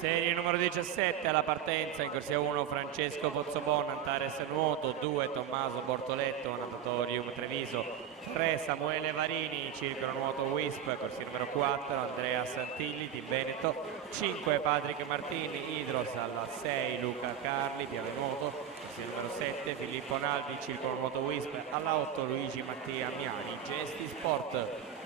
Serie numero 17 alla partenza, in corsia 1 Francesco Pozzobon, Antares Nuoto, 2 Tommaso Bortoletto, Natatorium Treviso, 3 Samuele Varini, Circolo Nuoto Wisp, corsia numero 4 Andrea Santilli di Veneto, 5 Patrick Martini, Idros, alla 6 Luca Carli, Piave Nuoto, corsia numero 7 Filippo Naldi, Circolo Nuoto Wisp, alla 8 Luigi Mattia Miani, Gesti Sport.